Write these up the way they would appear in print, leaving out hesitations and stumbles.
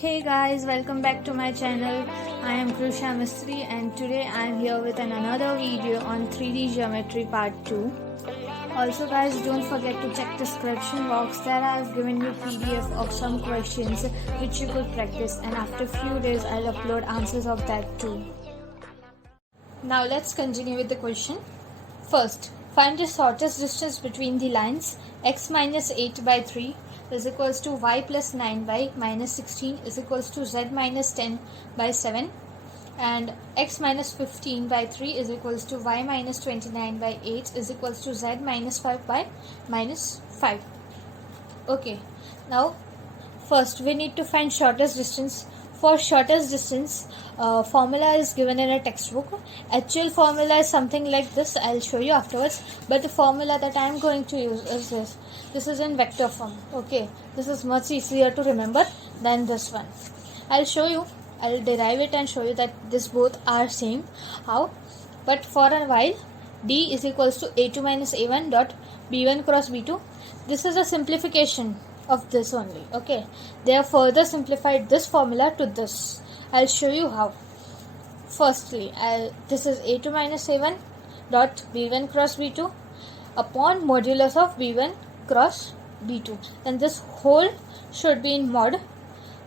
Hey guys, welcome back to my channel. I am Krusha Mistry and today I am here with another video on 3D geometry part 2. Also guys, don't forget to check description box. There I have given you PDF of some questions which you could practice, and after few days I'll upload answers of that too. Now let's continue with the question. First, find the shortest distance between the lines x minus 8 by 3 is equals to y plus 9 by minus 16 is equals to z minus 10 by 7, and x minus 15 by 3 is equals to y minus 29 by 8 is equals to z minus 5 by minus 5. Okay, now first we need to find shortest distance. For shortest distance, formula is given in a textbook. Actual formula is something like this. I'll show you afterwards. But the formula that I'm going to use is this. This is in vector form. Okay, this is much easier to remember than this one. I'll show you. I'll derive it and show you that this both are same. How? But for a while, D is equals to A2 minus A1 dot B1 cross B2. This is a simplification of this only. Okay, they have further simplified this formula to this. I'll show you how. Firstly, this is A2 minus A1 dot B1 cross B2 upon modulus of B1 cross B2, and this whole should be in mod.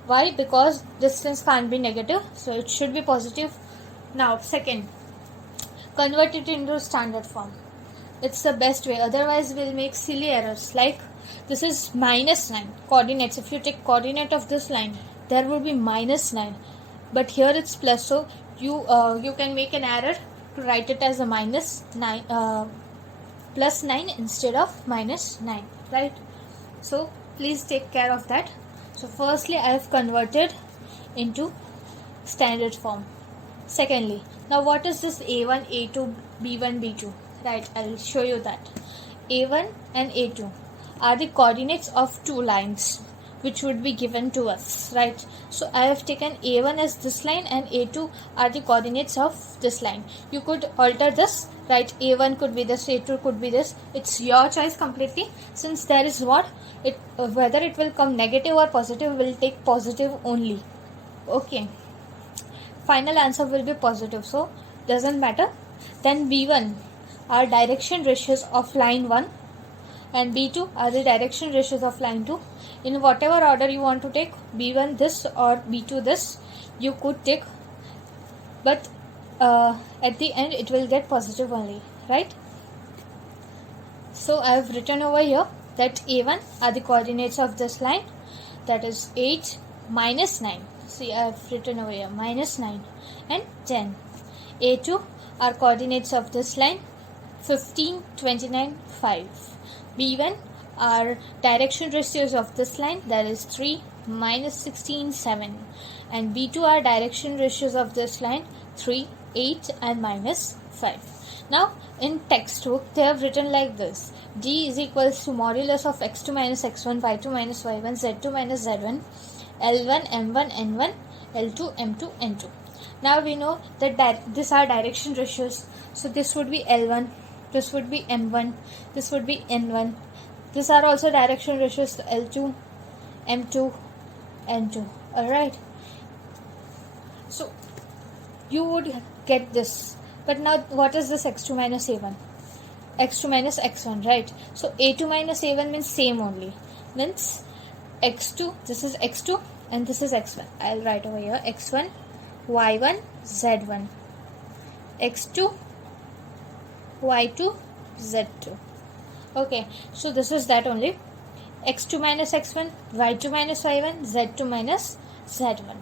Why? Because distance can't be negative, so it should be positive. Now second, convert it into standard form. It's the best way, otherwise we'll make silly errors. Like this is minus 9 coordinates. If you take coordinate of this line, there will be minus 9, but here it's plus, so you can make an error to write it as a minus 9 plus 9 instead of minus 9, right? So please take care of that. So firstly, I have converted into standard form. Secondly, now what is this A1, A2, B1, B2? Right, I'll show you that. A1 and A2 are the coordinates of two lines which would be given to us, right? So I have taken A1 as this line and A2 are the coordinates of this line. You could alter this, right? A1 could be this, A2 could be this. It's your choice completely. Since there is what it whether it will come negative or positive, will take positive only. Okay, final answer will be positive, so doesn't matter. Then B1 are direction ratios of line 1 and B2 are the direction ratios of line 2. In whatever order you want to take, B1 this or B2 this, you could take, but at the end it will get positive only, right? So I have written over here that A1 are the coordinates of this line, that is 8 minus 9. See, I have written over here minus 9 and 10. A2 are coordinates of this line 15, 29, 5. B1 are direction ratios of this line, that is 3, minus 16, 7. And B2 are direction ratios of this line 3, 8 and minus 5. Now in textbook they have written like this. D is equals to modulus of x2 minus x1, y2 minus y1, z2 minus z1, L1, M1, N1, L2, M2, N2. Now we know that these are direction ratios. So this would be L1, this would be M1, this would be N1. These are also direction ratios, L2, M2, N2. Alright. So you would get this. But now what is this x2 minus a1? x2 minus x1, right? So a2 minus a1 means same only. Means x2, this is x2 and this is x1. I'll write over here x1, y1, z1. x2, y2, z2. Okay, so this is that only. x2 minus x1, y2 minus y1, z2 minus z1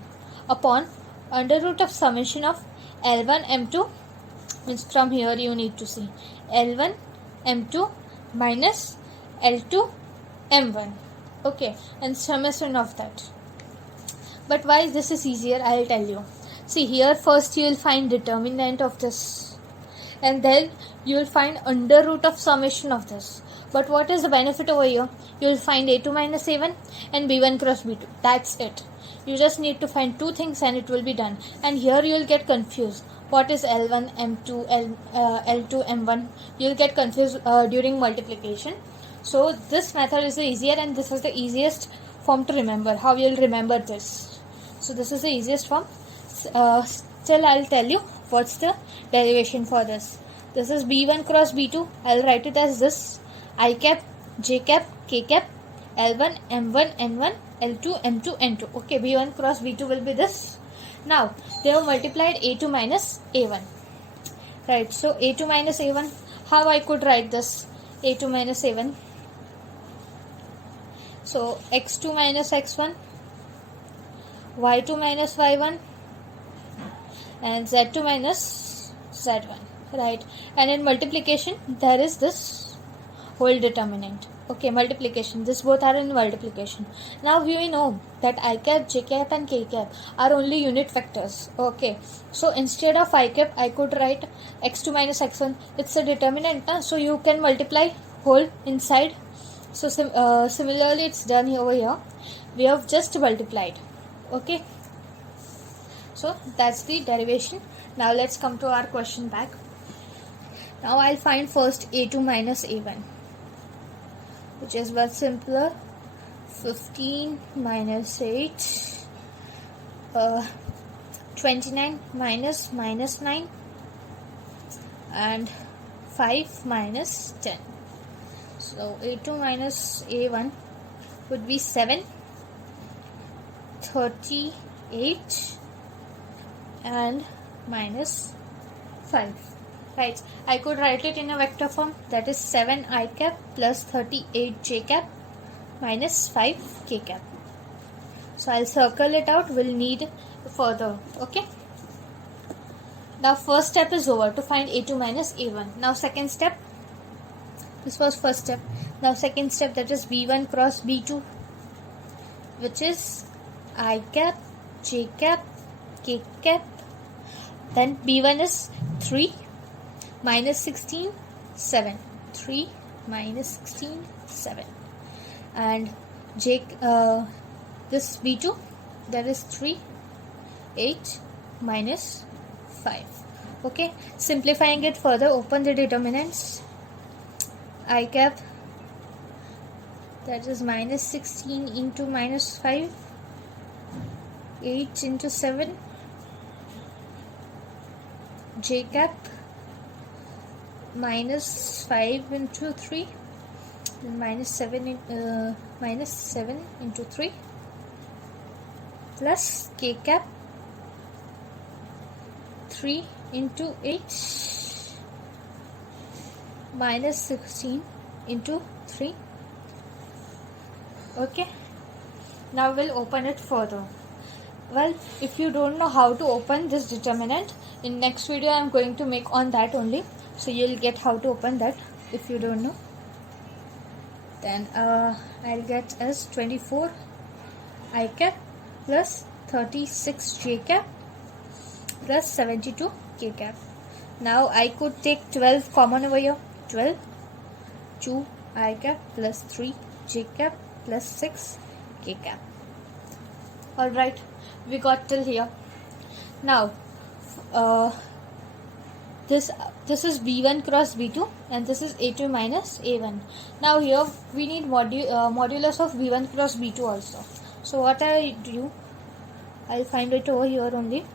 upon under root of summation of L1 M2, means from here you need to see L1 M2 minus L2 M1. Okay, and summation of that. But why this is easier, I'll tell you. See, here first you will find determinant of this, and then you will find under root of summation of this. But what is the benefit over here? You will find A2 minus A1 and B1 cross B2. That's it. You just need to find two things and it will be done. And here you will get confused. What is L1, M2, L2, M1? You will get confused during multiplication. So this method is the easier and this is the easiest form to remember. How you will remember this? So this is the easiest form. Still I'll tell you what's the derivation for this. This is B1 cross B2. I'll write it as this: I cap, J cap, K cap, L1, M1, N1, L2, M2, N2. Okay, B1 cross B2 will be this. Now they have multiplied A2 minus A1. Right, so A2 minus A1, how I could write this? A2 minus A1. So X2 minus X1, Y2 minus Y1, and Z2 minus Z1. Right, and in multiplication there is this whole determinant. Okay, multiplication, this both are in multiplication. Now we know that I cap, J cap and K cap are only unit vectors. Okay, so instead of I cap I could write X2 minus X1. It's a determinant, so you can multiply whole inside. So similarly it's done over here. We have just multiplied. Okay, so that's the derivation. Now let's come to our question back. Now I'll find first A2 minus A1, which is much simpler. 15 minus 8, 29 minus 9, and 5 minus 10. So A2 minus A1 would be 7, 38 and minus 5. Right, I could write it in a vector form, that is 7 I cap plus 38 J cap minus 5 K cap. So I'll circle it out, we'll need further. Okay, now first step is over to find A2 minus A1. Now second step, this was first step. Now second step, that is B1 cross B2, which is I cap, J cap, K cap. Then B1 is 3 minus 16, 7. 3 minus 16, 7. And this B2, that is 3, 8 minus 5. Okay, simplifying it further, open the determinants. I cap, that is minus 16 into minus 5, 8 into 7. J cap, minus 5 into 3, and minus 7 into 3, plus K cap, 3 into 8, minus 16 into 3. Okay, now we'll open it further. Well, if you don't know how to open this determinant, in next video I am going to make on that only, so you'll get how to open that. If you don't know, then I'll get as 24 I cap plus 36 J cap plus 72 K cap. Now I could take 12 common over here. 12, 2 I cap plus 3 J cap plus 6 K cap. Alright, we got till here. Now this is B1 cross B2 and this is A2 minus A1. Now here we need modulus of B1 cross B2 also. So what I do, I'll find it over here only.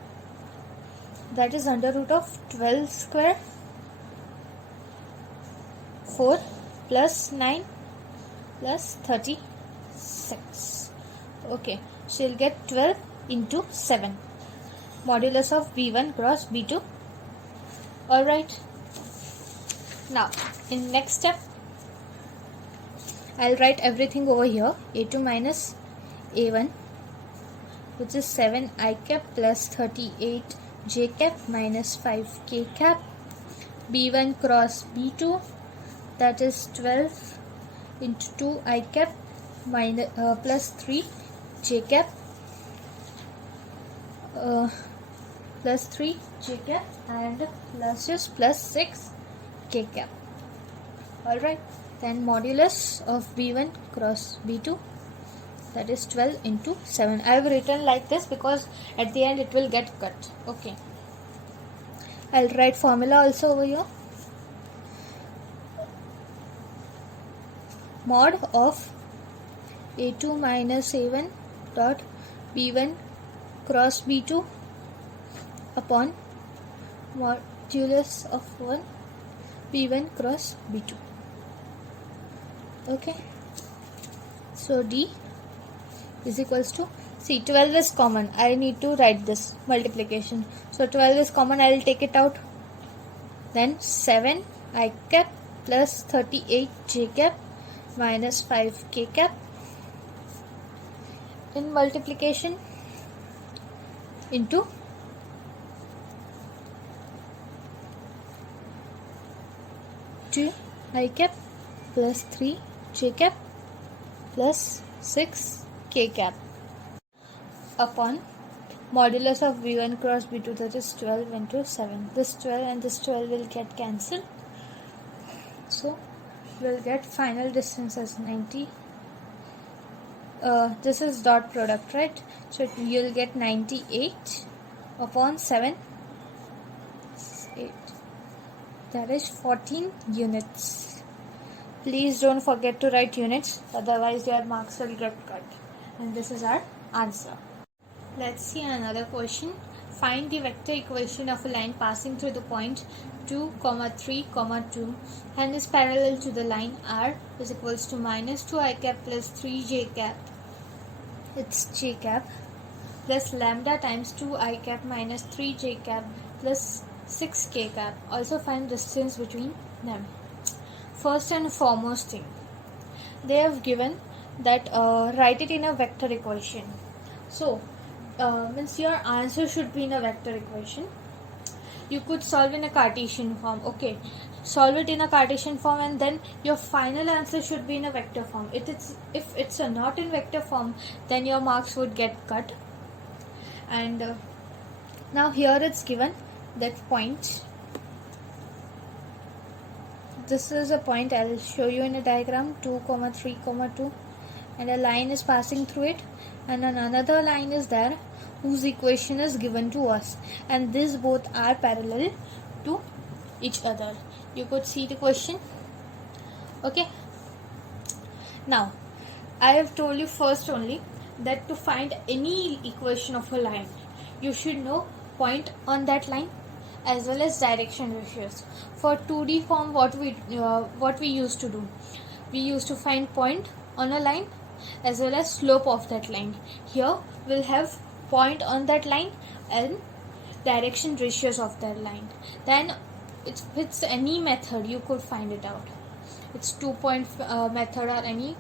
That is under root of 12 square 4 plus 9 plus 36. Okay, so you'll get 12 into 7 modulus of B1 cross B2. Alright, now in next step I'll write everything over here. A2 minus A1, which is 7 I cap plus 38 J cap minus 5 K cap. B1 cross B2, that is 12 into 2 I cap minus plus 3 J cap plus 3 J cap and plus 6 K cap. Alright, then modulus of B1 cross B2, that is 12 into 7. I have written like this because at the end it will get cut. Okay, I'll write formula also over here. Mod of A2 minus A1 dot B1 cross b2 upon modulus of 1 b1 cross b2. Okay, so D is equals to, see 12 is common, I need to write this multiplication, so 12 is common, I will take it out. Then 7 I cap plus 38 j cap minus 5 k cap in multiplication into 2 I cap plus 3 j cap plus 6 k cap upon modulus of b1 cross b2, that is 12 into 7. This 12 and this 12 will get cancelled, so we'll get final distance as 90. This is dot product, right? So you'll get 98 upon 7, 8, that is 14 units. Please don't forget to write units, otherwise your marks will get cut. And this is our answer. Let's see another question. Find the vector equation of a line passing through the point 2, 3, 2 and is parallel to the line R is equals to minus 2 I cap plus 3 j cap, it's j cap, plus lambda times 2 I cap minus 3 j cap plus 6 k cap. Also find distance between them. First and foremost thing, they have given that write it in a vector equation. So means your answer should be in a vector equation. You could solve in a Cartesian form. Okay, solve it in a Cartesian form and then your final answer should be in a vector form. If it's not in vector form, then your marks would get cut. And now here it's given that point. This is a point, I'll show you in a diagram, 2, 3, 2, and a line is passing through it, and another line is there whose equation is given to us, and these both are parallel to each other. You could see the question. Okay, now I have told you first only that to find any equation of a line, you should know point on that line as well as direction ratios. For 2D form, what we used to do, we used to find point on a line as well as slope of that line. Here we'll have point on that line and direction ratios of that line. Then it's any method you could find it out. It's 2-point method or any,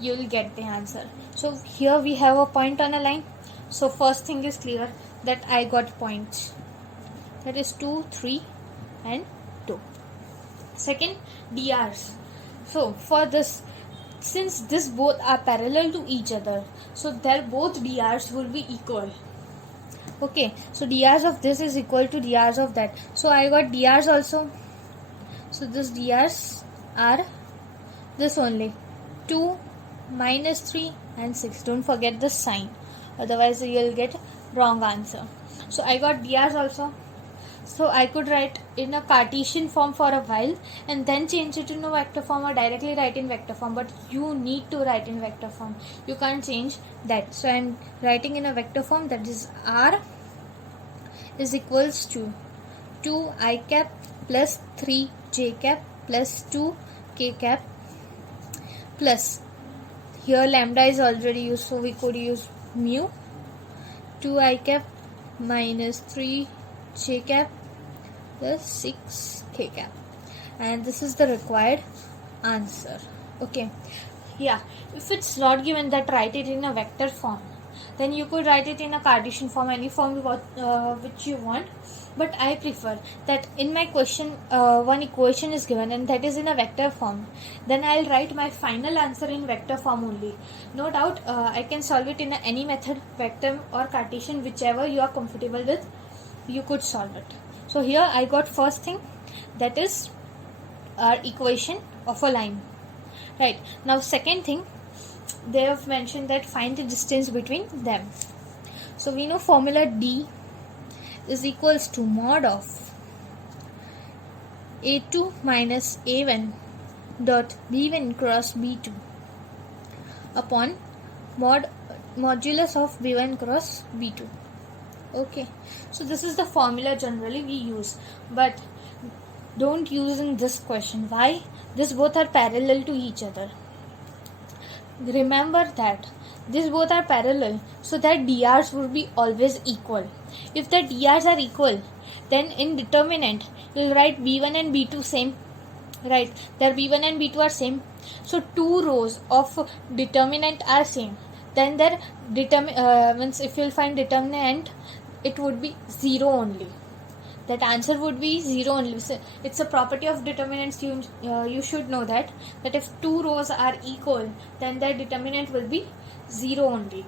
you'll get the answer. So here we have a point on a line. So first thing is clear that I got points. That is 2, 3 and 2. Second, DRs. So for this, since this both are parallel to each other, so their both DRs will be equal. Okay, so DRs of this is equal to DRs of that. So I got DRs also. So this DRs are this only, 2, -3 and 6. Don't forget the sign, otherwise you'll get wrong answer. So I got DRs also. So I could write in a Cartesian form for a while and then change it into vector form, or directly write in vector form, but you need to write in vector form. You can't change that. So I'm writing in a vector form, that is R is equals to 2 I cap plus 3 j cap plus 2 k cap plus, here lambda is already used, so we could use mu, 2 I cap minus 3 j cap plus 6 k cap, and this is the required answer. Okay, yeah, if it's not given that write it in a vector form, then you could write it in a Cartesian form, any form which you want, but I prefer that in my question one equation is given and that is in a vector form, then I'll write my final answer in vector form only. No doubt I can solve it in any method, vector or Cartesian, whichever you are comfortable with, you could solve it. So here I got first thing, that is our equation of a line. Right, now second thing, they have mentioned that find the distance between them. So we know formula D is equals to mod of A2 minus A1 dot B1 cross B2 upon modulus of B1 cross B2. Okay, so this is the formula generally we use, but don't use in this question. Why? These both are parallel to each other. Remember that these both are parallel, so that DRs would be always equal. If the DRs are equal, then in determinant you'll write B1 and B2 same, right? Their B1 and B2 are same, so two rows of determinant are same. Then their means if you'll find determinant, it would be 0 only. That answer would be 0 only. So it's a property of determinants. You should know that if two rows are equal, then their determinant will be 0 only.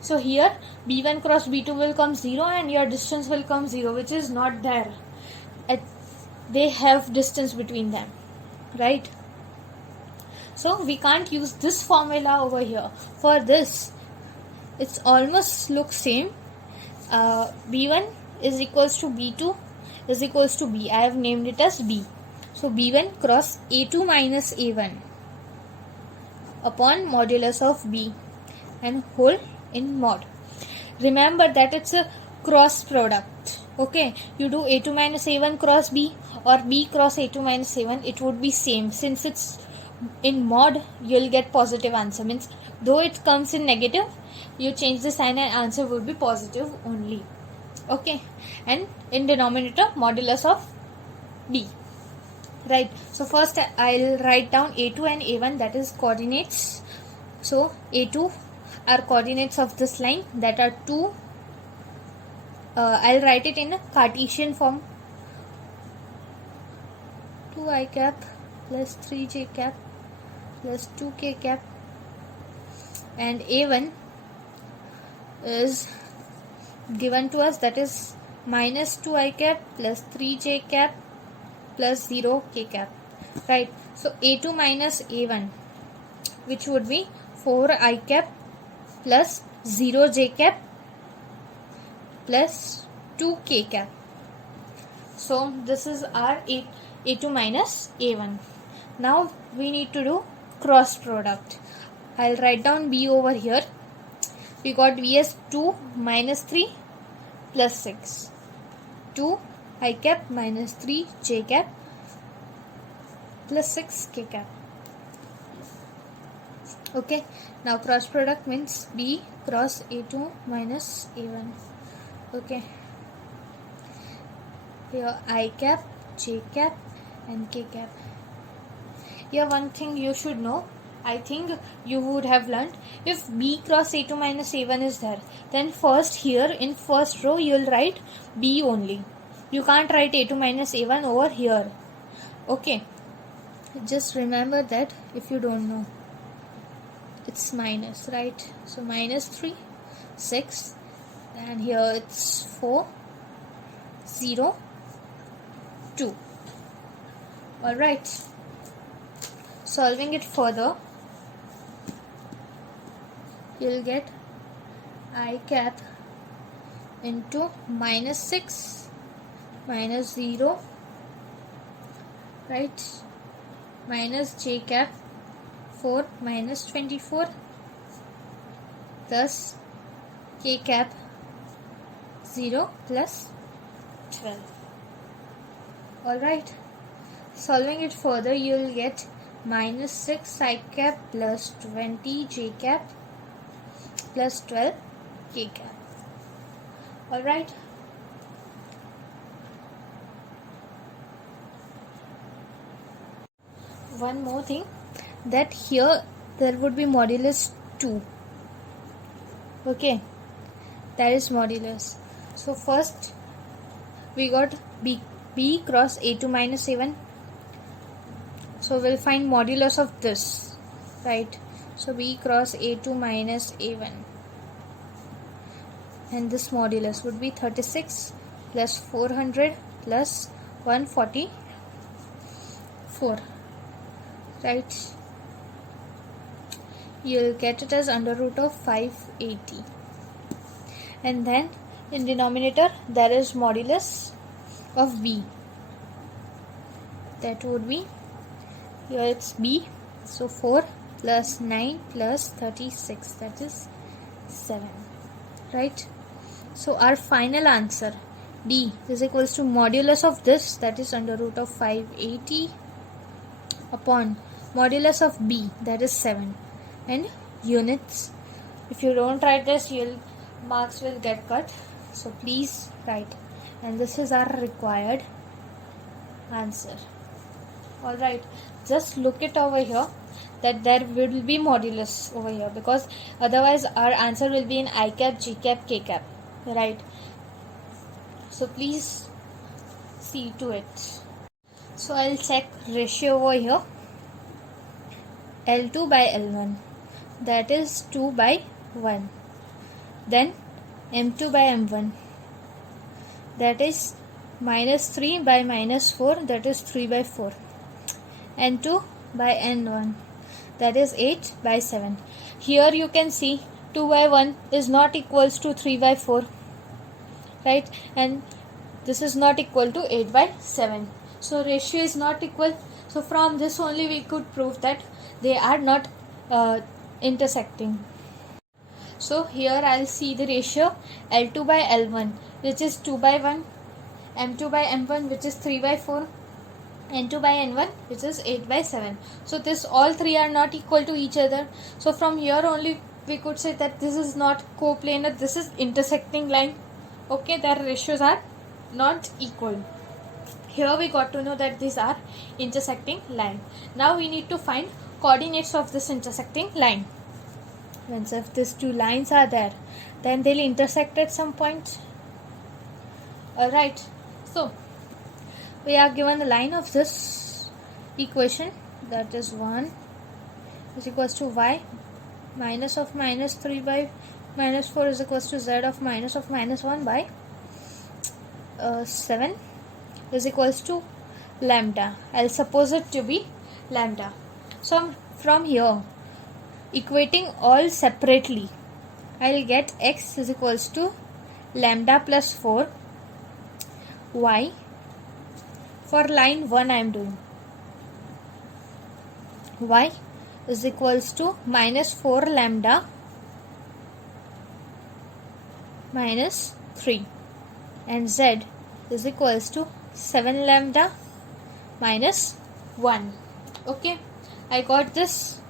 So here B1 cross B2 will come 0 and your distance will come 0, which is not there. They have distance between them, right? So we can't use this formula over here. For this, it's almost looks same. B1 is equals to B2 is equals to B. I have named it as B. So B1 cross A2 minus A1 upon modulus of B and whole in mod. Remember that it's a cross product. Okay, you do A2 minus A1 cross B or B cross A2 minus A1, it would be same. Since it's in mod, you'll get positive answer. Means though it comes in negative, you change the sign and answer would be positive only. Okay, and in denominator modulus of B, right? So first I'll write down A2 and A1, that is coordinates. So A2 are coordinates of this line, that are 2. I'll write it in a Cartesian form. 2i cap plus 3j cap plus 2k cap, and A1 is given to us, that is minus 2i cap plus 3j cap plus 0k cap, right? So A2 minus A1, which would be 4i cap plus 0j cap plus 2k cap. So this is our A2 minus A1. Now we need to do cross product. I'll write down B over here. We got B as 2 minus 3 plus 6. 2 I cap minus 3 j cap plus 6 k cap. Okay, now cross product means B cross A2 minus A1. Okay, here I cap, j cap and k cap. Here one thing you should know, I think you would have learned, if B cross A2 minus A1 is there, then first here in first row you will write B only. You can't write A2 minus A1 over here. Okay, just remember that if you don't know. It's minus, right? So minus 3, 6, and here it's 4, 0, 2. Alright, solving it further, you'll get I cap into minus 6 minus 0, right, minus j cap 4 minus 24 plus k cap 0 plus 12. Alright, solving it further, you will get minus 6 I cap plus 20 j cap plus 12 k cap. Alright, one more thing, that here there would be modulus 2. Okay, that is modulus. So first we got B cross A2 minus A1. So we'll find modulus of this, right? So B cross A2 minus A1, and this modulus would be 36 plus 400 plus 144, right? You'll get it as under root of 580, and then in denominator there is modulus of B, that would be, here it's B, so 4 plus 9 plus 36, that is 7, right? So our final answer D is equals to modulus of this, that is under root of 580 upon modulus of B, that is 7, and units. If you don't write this, your marks will get cut, so please write. And this is our required answer. Alright, just look it over here that there will be modulus over here, because otherwise our answer will be in I cap, G cap, K cap, right? So please see to it. So I'll check ratio over here. L2 by L1, that is 2 by 1. Then M2 by M1, that is minus 3 by minus 4, that is 3 by 4. N2 by N1, that is 8 by 7. Here you can see 2 by 1 is not equals to 3 by 4, right? And this is not equal to 8 by 7. So ratio is not equal. So from this only we could prove that they are not intersecting. So here I'll see the ratio L2 by L1, which is 2 by 1, M2 by M1, which is 3 by 4, N2 by N1, which is 8 by 7. So this all three are not equal to each other. So from here only we could say that this is not coplanar, this is intersecting line. Okay, their ratios are not equal. Here we got to know that these are intersecting line. Now we need to find coordinates of this intersecting line. Once if these two lines are there, then they'll intersect at some point. Alright, so we are given the line of this equation, that is 1 is equals to y minus of minus 3 by minus 4 is equals to z of minus 1 by 7 is equals to lambda. I'll suppose it to be lambda. So from here, equating all separately, I'll get x is equals to lambda plus 4 y. For line 1 I am doing y is equals to minus 4 lambda minus 3, and z is equals to 7 lambda minus 1. Okay, I got this.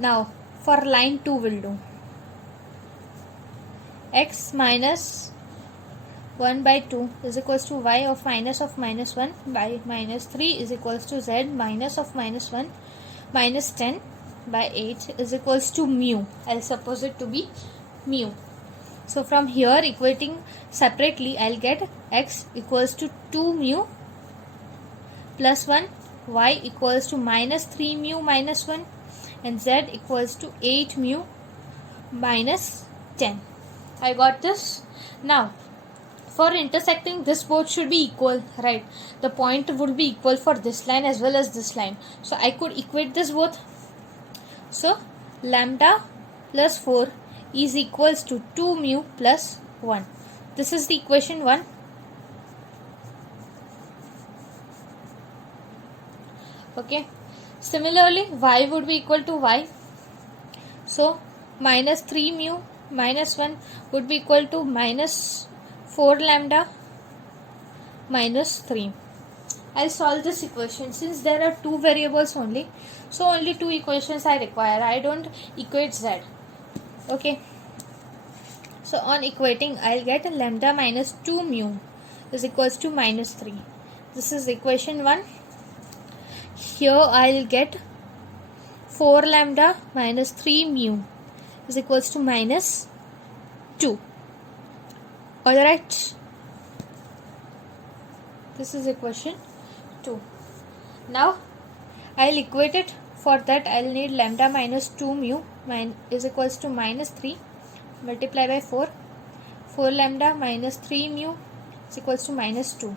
Now for line 2 will do x minus 1 by 2 is equals to y of minus 1 by minus 3 is equals to z minus of minus 1 minus 10 by 8 is equals to mu. I'll suppose it to be mu. So from here, equating separately, I'll get x equals to 2 mu plus 1, y equals to minus 3 mu minus 1, and z equals to 8 mu minus 10. I got this. Now for intersecting, this both should be equal, right? The point would be equal for this line as well as this line. So I could equate this both. So lambda plus 4 is equals to 2 mu plus 1. This is the equation 1. Okay. Similarly, y would be equal to y. So minus 3 mu minus 1 would be equal to minus 4 lambda minus 3. I'll solve this equation since there are two variables only. So only two equations I require. I don't equate z. Okay. So on equating, I'll get lambda minus 2 mu is equals to minus 3. This is equation 1. Here I'll get 4 lambda minus 3 mu is equals to minus 2. Alright. This is equation 2. Now I'll equate it. For that I'll need lambda minus 2 mu is equals to minus 3 multiply by 4. 4 lambda minus 3 mu is equals to minus 2.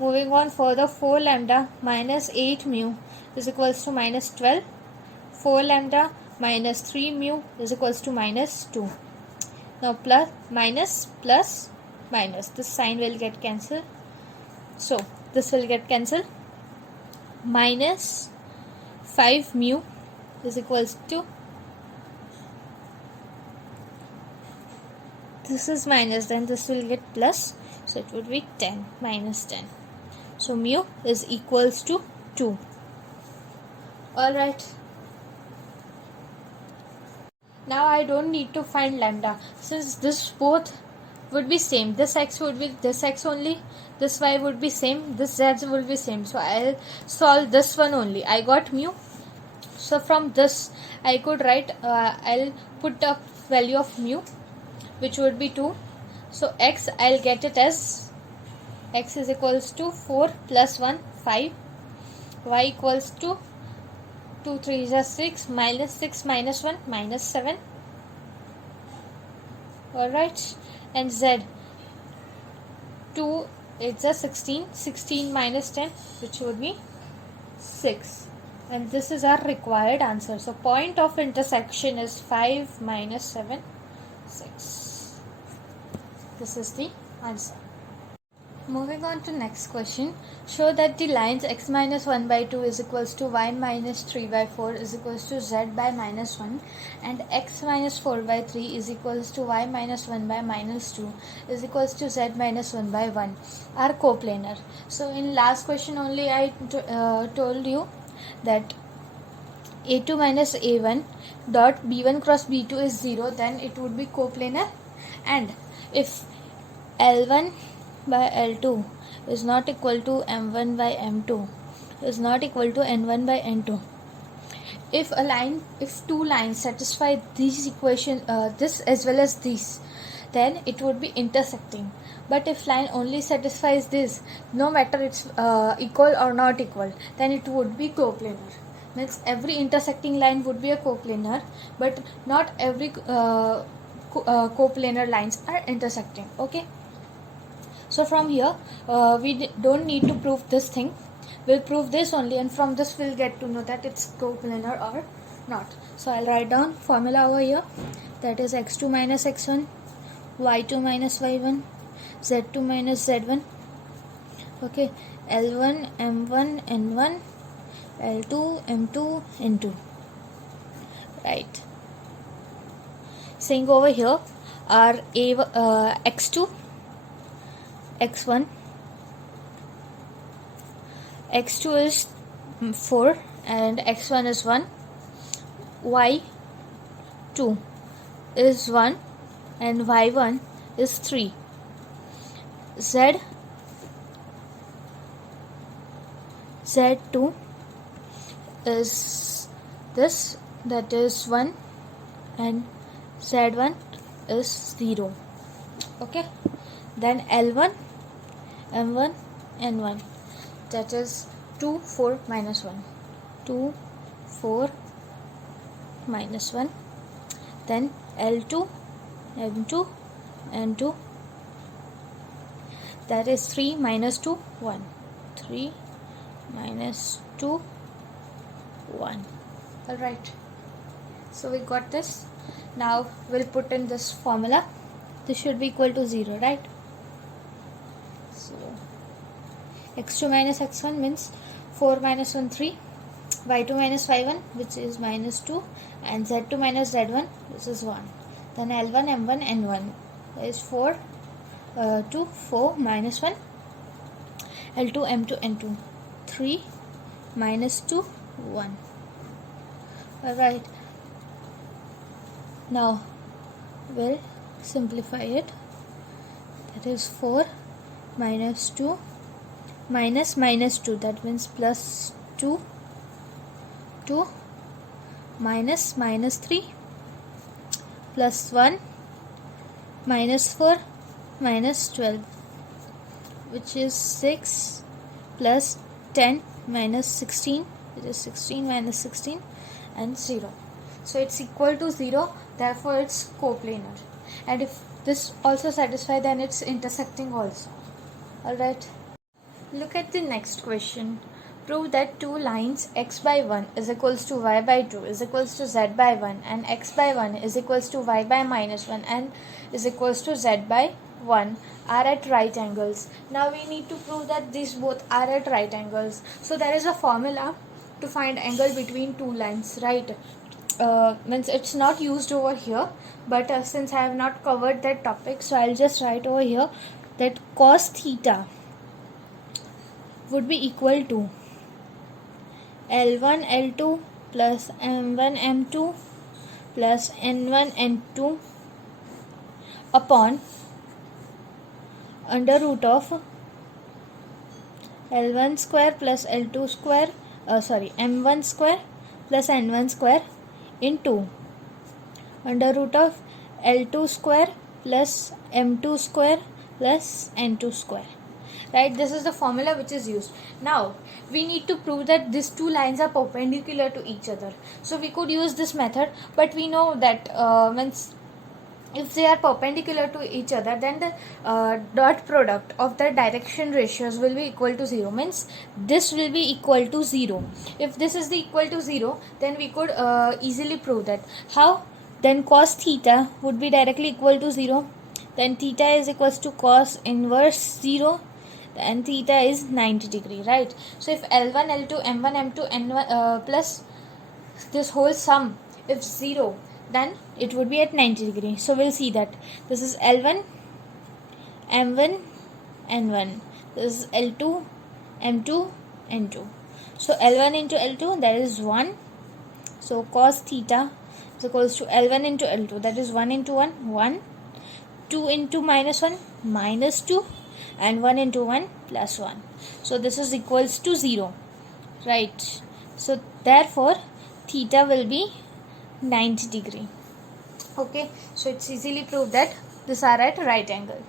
Moving on further, 4 lambda minus 8 mu is equals to minus 12. 4 lambda minus 3 mu is equals to minus 2. Now plus minus plus minus, this sign will get cancelled. So this will get cancelled. Minus 5 mu is equals to this is minus, then this will get plus, so it would be 10 minus 10. So mu is equals to 2. Alright. Now I don't need to find lambda, since this both would be same. This x would be this x only, this y would be same, this z will be same. So I'll solve this one only. I got mu. So from this I could write, I'll put a value of mu, which would be 2. So x, I'll get it as x is equals to 4 plus 1, 5. Y equals to 2 3 is 6, minus 6 minus 1 minus 7. Alright, and z, 2 it's a 16, 16 minus 10, which would be 6. And this is our required answer. So point of intersection is 5 minus 7, 6. This is the answer. Moving on to next question. Show that the lines x minus 1 by 2 is equals to y minus 3 by 4 is equals to z by minus 1, and x minus 4 by 3 is equals to y minus 1 by minus 2 is equals to z minus 1 by 1 are coplanar. So in last question only I told you that a2 minus a1 dot b1 cross b2 is 0, then it would be coplanar. And if L1 by L2 is not equal to M1 by M2 is not equal to N1 by N2, if two lines satisfy these equation, this as well as this, then it would be intersecting. But if line only satisfies this, no matter it's equal or not equal, then it would be coplanar. Means every intersecting line would be a coplanar, but not every coplanar lines are intersecting. Okay. So from here, we don't need to prove this thing. We'll prove this only, and from this we'll get to know that it's coplanar or not. So I'll write down formula over here. That is x2 minus x1, y2 minus y1, z2 minus z1. Okay, L1, M1, N1, L2, M2, N2. Right. Saying over here are x2, x1, x2 is 4 and x1 is 1, y2 is 1 and y1 is 3, z2 is this, that is 1, and z1 is 0. Okay, then L1, M1, N1, that is 2, 4 minus 1, 2, 4 minus 1, then L2, M2, N2, that is 3 minus 2, 1, 3 minus 2, 1. Alright, so we got this. Now we'll put in this formula. This should be equal to 0, right? So x2 minus x1 means 4 minus 1, 3, y2 minus y1, which is minus 2, and z2 minus z1, which is 1. Then L1, M1, N1 is 4, 2, 4 minus 1, L2, M2, N2, 3 minus 2, 1. Alright, now we'll simplify it. That is 4 minus 2 minus minus 2, that means plus 2, 2 minus minus 3 plus 1 minus 4 minus 12, which is 6 plus 10 minus 16, it is 16 minus 16, and 0. So it's equal to 0, therefore it's coplanar. And if this also satisfies, then it's intersecting also. Alright, look at the next question. Prove that two lines x by 1 is equals to y by 2 is equals to z by 1 and x by 1 is equals to y by minus 1 and is equals to z by 1 are at right angles. Now we need to prove that these both are at right angles. So there is a formula to find angle between two lines, right? means it's not used over here, but since I have not covered that topic, so I'll just write over here that cos theta would be equal to L1 L2 plus M1 M2 plus N1 N2 upon under root of L1 square plus L2 square M1 square plus N1 square into under root of L2 square plus M2 square plus N2 square. Right, this is the formula which is used. Now we need to prove that these two lines are perpendicular to each other. So we could use this method, but we know that if they are perpendicular to each other, then the dot product of the direction ratios will be equal to 0. Means this will be equal to 0. If this is the equal to 0, then we could easily prove that. How? Then cos theta would be directly equal to 0. Then theta is equals to cos inverse 0. And theta is 90 degree, right? So if L1 L2 M1 M2 N1 plus this whole sum, if 0, then it would be at 90 degree. So we'll see that this is L1 M1 N1, this is L2 M2 N2. So L1 into L2, that is 1. So cos theta is equals to L1 into L2, that is 1 into 1 1, 2 into minus 1 minus 2, and 1 into 1 plus 1. So this is equals to 0, right? So therefore theta will be 90 degree. Okay, so it's easily proved that these are at right angle.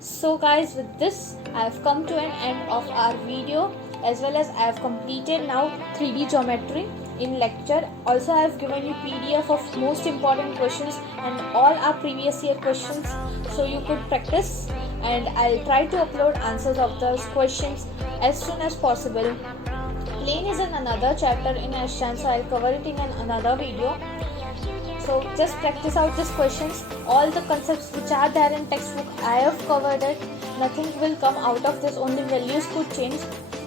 So guys, with this I have come to an end of our video, as well as I have completed now 3D geometry in lecture. Also I have given you PDF of most important questions and all our previous year questions, so you could practice, and I'll try to upload answers of those questions as soon as possible. Plane is in another chapter in S-Chan, so I'll cover it in another video. So just practice out these questions. All the concepts which are there in textbook, I have covered it. Nothing will come out of this, only values could change.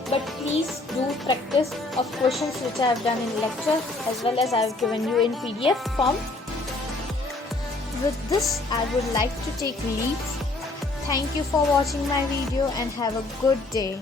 But please do practice of questions which I have done in lecture, as well as I have given you in PDF form. With this, I would like to take leave. Thank you for watching my video and have a good day.